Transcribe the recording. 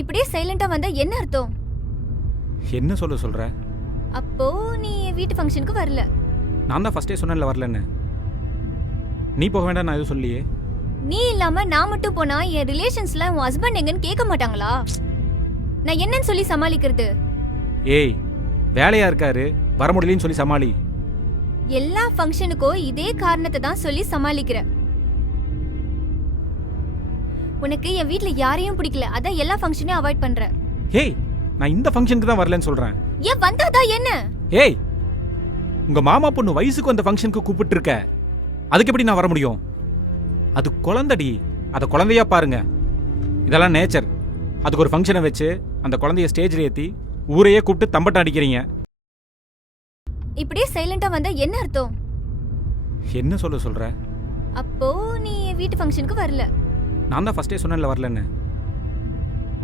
இப்படியே சைலண்டா வந்தா என்ன அர்த்தம்? என்ன சொல்ற? அப்போ நீ என் வீட்டு ஃபங்க்ஷனுக்கு வரல. நான் தான் ஃபர்ஸ்டே சொன்னேன்ல வரலன்னு. நீ போக வேண்டாம் நான் எதுவும் சொல்லியே. நீ இல்லாம நான் மட்டும் போனா என் ரிலேஷன்ஸ்ல உன் ஹஸ்பண்ட் எங்கன்னு கேட்க மாட்டாங்களா? நான் என்னன்னு சொல்லி சமாளிக்கிறது? ஏய் வேலையா இருக்காரு வர முடியலன்னு சொல்லி சமாளி. எல்லா ஃபங்க்ஷனுக்கும் இதே காரணத்தை தான் சொல்லி சமாளிக்கிற. உனக்கு என் வீட்ல யாரையும் பிடிக்கல, அதான் எல்லா ஃபங்க்ஷனையும் அவாய்ட் பண்ற. ஏய் நான் இந்த ஃபங்க்ஷனுக்கு தான் வரலன்னு சொல்றேன். ஏன் வந்தாதா என்ன? ஏய் உங்க மாமா பொண்ணு வயசுக்கு அந்த ஃபங்க்ஷனுக்கு கூப்பிட்டு இருக்க, அதுக்கு எப்படி நான் வர முடியும்? அது குழந்தைடி, அதை குழந்தையா பாருங்க. இதெல்லாம் நேச்சர். அதுக்கு ஒரு ஃபங்க்ஷனை வச்சு அந்த குழந்தைய ஸ்டேஜில் ஏற்றி ஊரையே கூப்பிட்டு தம்பட்டம் அடிக்கிறீங்க. இப்படியே சைலண்டா வந்தா என்ன அர்த்தம்? என்ன சொல்ற? அப்போ நீ என் வீட்டு ஃபங்க்ஷனுக்கு வரல. நான் தான் ஃபர்ஸ்டே சொன்னேன்ல வரலன்னு.